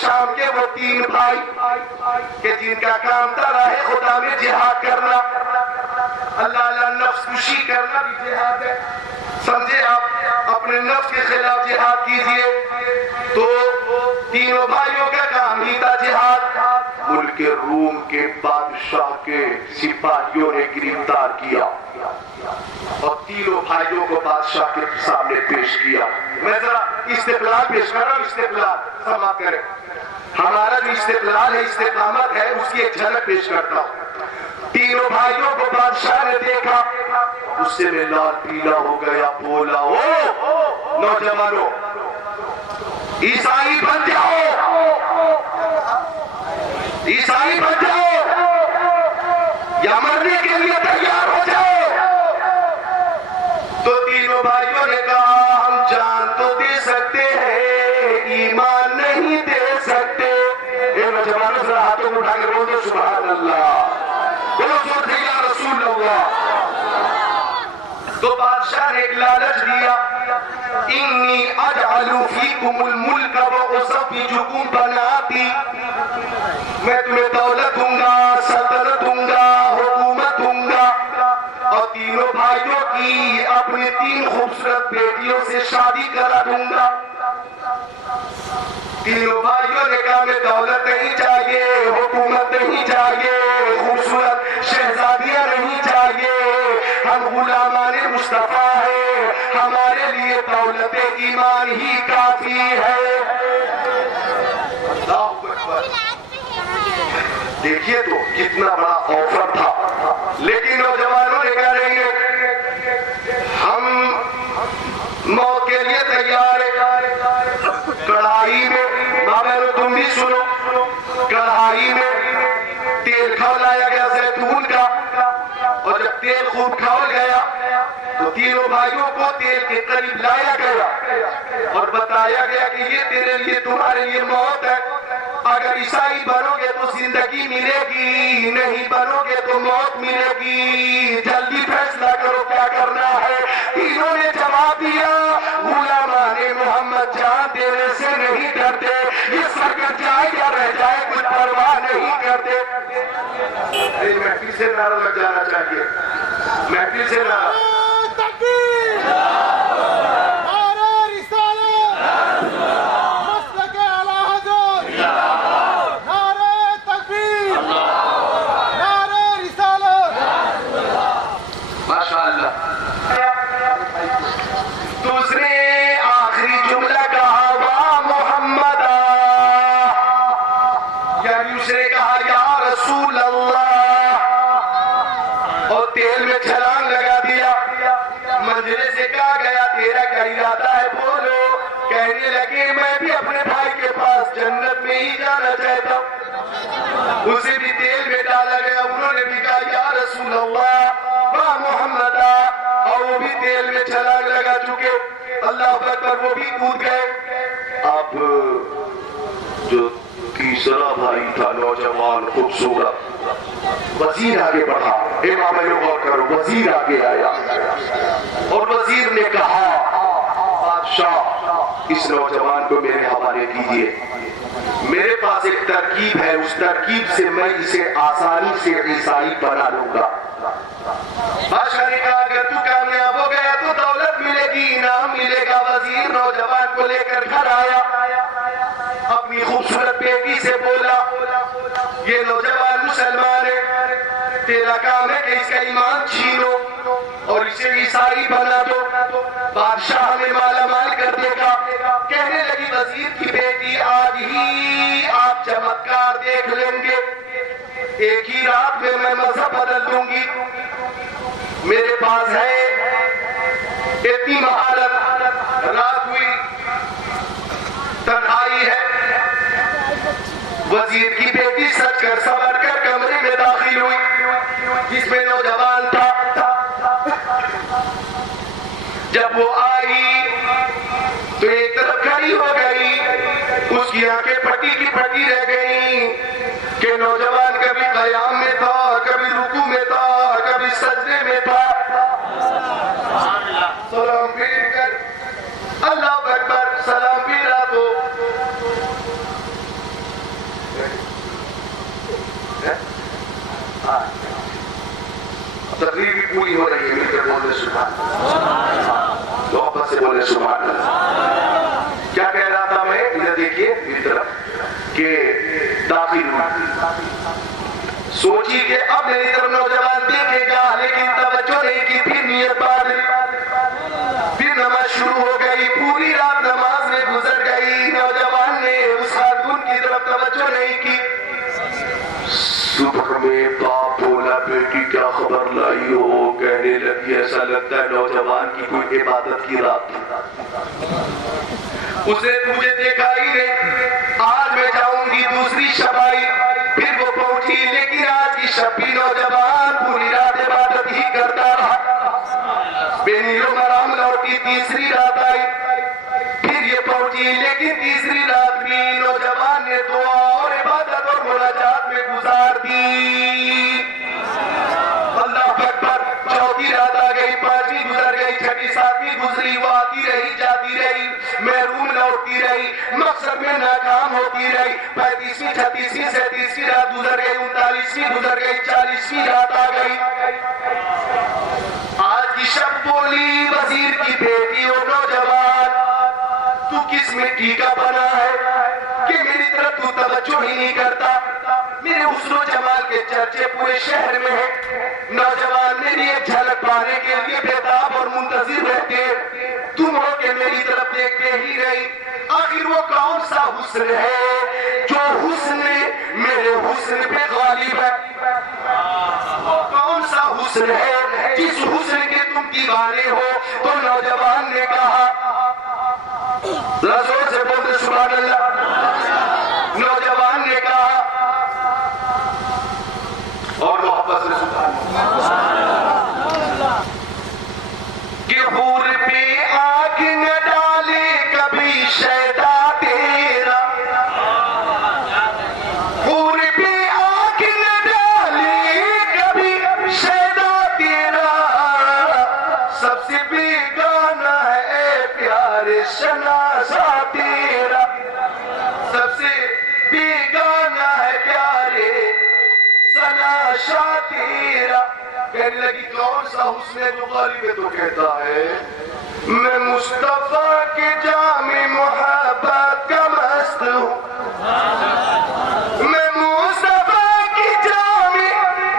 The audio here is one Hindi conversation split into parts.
शाम के वो तीन भाई के जिनका काम था राह खुदा में जिहाद करना, अल्लाह अल्लाह नफ्स खुशी करना भी जिहाद है। समझे आप, अपने नफ्स के खिलाफ जिहाद कीजिए। तो तीनों भाइयों का काम ही था जिहाद। मुल्क रूम के बादशाह के सिपाहियों ने गिरफ्तार किया और तीनों भाइयों को बादशाह के सामने पेश किया। मैं जरा इस्तेक़लाल पेश कर रहा हूँ, इस्तेक़लाल समाप्त करें। हमारा जो इस्तेक़लाल है, इस्तेक़ामत है, उसकी एक झलक पेश करता हूँ। तीनों भाइयों को बादशाह ने देखा, उससे में लाल पीला हो गया। बोला, ओ नौजवानों, ईसाई बन जाओ, ईसाई बन जाओ या मरने के लिए तैयार हो जाओ। तो तीनों भाइयों ने कहा, हम जान तो दे सकते हैं, ईमान नहीं दे सकते। ये नौजवानों से हाथों को उठा के बोल दो सुभान अल्लाह, बोलो जोर से या रसूल अल्लाह। तो बादशाह ने एक लालच दिया, इन्नी अजअलु फीकुमुल मुल्क व उसफ़्फ़िजुकुम बनाती, मैं तुम्हें दौलत दूंगा, सल्तनत दूंगा, हुकूमत दूंगा और तीनों भाइयों की अपनी तीन खूबसूरत बेटियों से शादी करा दूंगा। तीनों भाइयों ने कहा, हमें दौलत नहीं चाहिए, हुकूमत नहीं चाहिए, खूबसूरत शहजादियां नहीं चाहिए, हम गुलामाने मुस्तफा है, हमारे लिए दौलत ईमान ही काफी है। देखिए तो कितना बड़ा ऑफर था, लेकिन नौजवानों ने कहा नहीं, हम मौत के लिए तैयार है। कढ़ाई में, माँ बहनों तुम भी सुनो, कढ़ाई में तेल खौलाया गया जैतून का, और जब तेल खूब खौल गया तो तीनों भाइयों को तेल के करीब लाया गया और बताया गया कि ये तेरे लिए, तुम्हारे लिए मौत है। अगर ईसाई बनोगे तो जिंदगी मिलेगी, नहीं बनोगे तो मौत मिलेगी, जल्दी फैसला करो क्या करना है। तीनों ने जवाब दिया, गुलामाने मोहम्मद जान देने से नहीं डरते, ये सर कट जाए या रह जाए कुछ परवाह नहीं करते। महफिल से नारा लग जाना चाहिए, महफिल से नारा। तेल में छलांग लगा दिया। मंजिले से कहा गया, तेरा क्या इरादा है, बोलो। कहने लगे, मैं भी अपने भाई के पास जन्नत में ही जाना चाहता हूँ। उसे भी तेल में डाला गया। उन्होंने भी कहा, या रसूल अल्लाह व मोहम्मद, और वो भी तेल में छलांग लगा चुके। अल्लाह अकबर, वो भी कूद गए। अब जो तीसरा भाई था, नौजवान खूबसूरत वजीर आगे बढ़ा। इमाम गौर करो, वजीर आगे आया और वजीर ने कहा, बादशाह इस नौजवान को मेरे हवाले कीजिए, मेरे पास एक तरकीब है, उस तरकीब से मैं इसे आसानी से ईसाई बना लूंगा। बादशाह ने कहा, अगर तू कामयाब हो गया तो दौलत मिलेगी, इनाम मिलेगा। वजीर नौजवान को लेकर घर आया, अपनी खूबसूरत बेटी से बोला, ये नौजवान मुसलमान है, तेरा काम है कि इसका ईमान छीनो और इसे ईसाई बना दो, बादशाह हमें माला माल कर देगा। कहने लगी, वजीर की बेटी, आज ही आप चमत्कार देख लेंगे, एक ही रात में मैं मजहब बदल दूंगी। मेरे पास है इतनी महारत। रात हुई, तन्हाई है, वजीर की बेटी सच कर सवर कर कमरे में दाखिल हुई जिसमें नौजवान था। जब वो आई तो एक तरफ खड़ी हो गई, उसकी आंखें फटी की फटी रह गई कि नौजवान कभी कयाम में था, कभी रुकू में था, कभी सजदे में था। सलाम फिर कर, अल्लाह अकबर, सलाम फिरा दो। तकरीर भी पूरी हो रही है, मिलकर बोले सुभान अल्लाह, मोहब्बत से बोले सुभान अल्लाह। क्या कह रहा था मैं, इधर देखिए मेरी तरफ के दाखिल सोचिए कि अब मेरी तरफ नौजवान देखेगा, लेकिन तवज्जो नहीं की। फिर नियत बादल, फिर नमाज शुरू हो गई, पूरी रात नमाज में गुजर गई। नौजवान ने उस खातून की तरफ तवज्जो नहीं की। सुबह में बाप बोला, बेटी क्या खबर लाई हो? कहने लगी, ऐसा लगता है नौजवान की कोई इबादत की रात। उसने मुझे देखा ही नहीं, आज मैं जाऊंगी दूसरी शबाई। फिर वो पहुंची, लेकिन आज की शब भी नौजवान पूरी रात इबादत ही करता रहा। बेनीरो मराम लौटी, तीसरी रात आई, फिर ये पहुंची, लेकिन तीसरी रात भी नौजवान ने दुआ और इबादत और मुनाजात में गुजार दी। अल्लाह अकबर। चौथी रात आ गई, पांचवी गुजर गई, छठी सातवीं गुजरी, वो आती रही जाती रही, महरूम लौटती रही, मकसद में नाकाम होती रही। 35वीं 36वीं 37वीं रात गुजर गई, 39वीं गुजर गई, 40वीं रात आ गई। आज की शब बोली, वजीर की बेटी हो नौजवान, तू किस मिट्टी का बना है कि मेरी तरफ तू तवज्जो ही नहीं करता? मेरे हुस्न जमाल के चर्चे पूरे शहर में है। नौजवान मेरी एक झलक पाने के लिए बेताब और मुंतजिर रहते, तुम हो के मेरी तरफ देखते ही रही। आखिर वो कौन सा हुस्न है जो हुस्न मेरे हुस्न पे गालिब है? वो कौन सा हुस्न है जिस हुस्न के तुम दीवाने हो? तो नौजवान ने कहा, जोर से बोलते सुभान अल्लाह। नौजवान ने कहा और मोहब्बत से सुभान अल्लाह, कि हूर पे आग न डाले कभी शैदा तेरा, हूर पे आग न डाले कभी शैदा तेरा, सबसे बेगाना है प्यारे शनासा तेरा, सबसे बेगाना है प्यारे सनाशा तेरा। कहने लगी, कौन सा हुस्न जो गालिब है? तो कहता है, मैं मुस्तफा के जामे मोहब्बत का मस्त हूँ, मैं मुस्तफा की जामे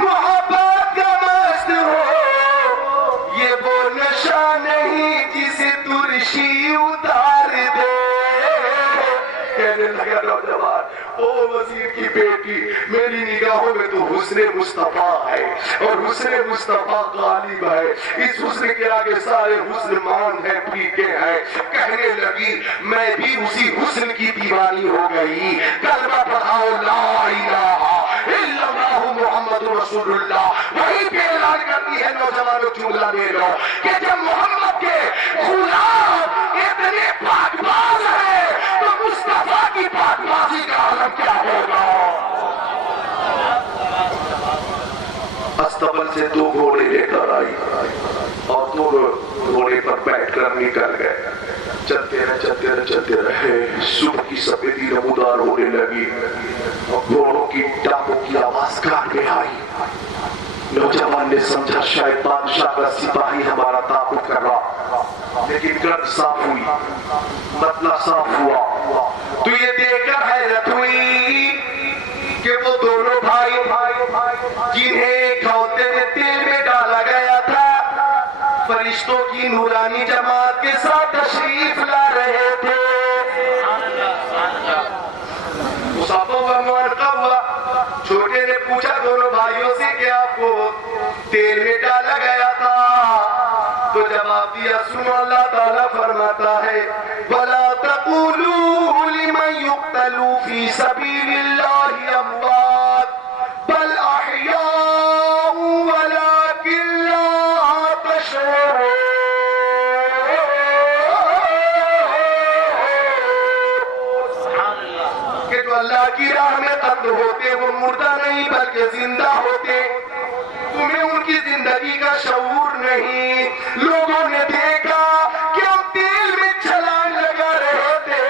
मोहब्बत का मस्त हूँ। ये वो नशा नहीं जिसे तुरशी उतार दे। कहने लगा नौजवान, ओ वजीर की बेटी, मेरी निगाहों में तो हुस्न मुस्तफा है और हुस्न मुस्तफा गालिब है। इस हुस्न के आगे सारे हुस्न मान है, फीके हैं। कहने लगी, मैं भी उसी हुस्न की दीवानी हो गई। कलमा पढ़ाओ ला इलाहा इल्लल्लाहु मुहम्मदुर रसूलुल्लाह, वही पे ऐलान करती है नौजवानों, जुमला ले लो कि जब मोहम्मद के गुलाम इतने पाकबाज है तो मुस्तफा की पाकबाजी का आलम क्या होगा? अस्तबल से 2 घोड़े लेकर आई और 2 घोड़े पर बैठकर निकल गए। चलते रहे। सुबह की सफेदी नमूदार होने लगी और घोड़ों की टापों की आवाज कान में आई। नौजवान ने समझा शायद बादशाह का सिपाही हमारा ताबूत कर रहा, लेकिन गर्द साफ हुई, मतलब साफ हुआ। तो ये देखकर हैरत हुई कि वो दोनों भाई जिन्हें खौते में तेल में डाला गया था, फरिश्तों की नूरानी जमात के साथ तशरीफ ला रहे थे। छोटे ने पूछा दोनों भाइयों से कि आपको तेल में डाला गया था? तो जवाब दिया, सुनो, अल्लाह ताला फरमाता है, वला तक़ूलू लिमन युक़्तलू फी सबीलिल्लाहि अमवात बल अहयाउ वलाकिन ला तशऊरून। कि तो अल्लाह अल्लाह की राह में कत्ल होते वो मुर्दा नहीं बल्कि जिंदा होते। तुम्हें उनकी जिंदगी का शऊर नहीं। लोगों ने देखा कि हम तेल में छलांग लगा रहे थे,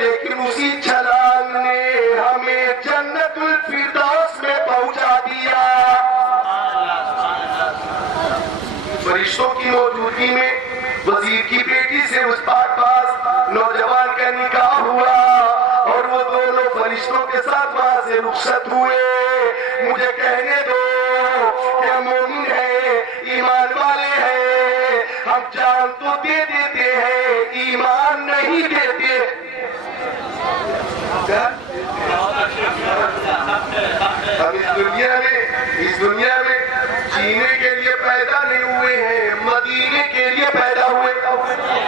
लेकिन उसी छलांग ने हमें जन्नतुल फिरदौस में पहुंचा दिया। फरिश्तों की मौजूदगी में वजीर की बेटी से उस पास नौजवान का निकाह हुआ और वो दोनों फरिश्तों के साथ वहां से रुखसत हुए। मुझे कहने दो कि हम मोमिन है, ईमान वाले हैं, हम जान तो दे देते हैं, ईमान नहीं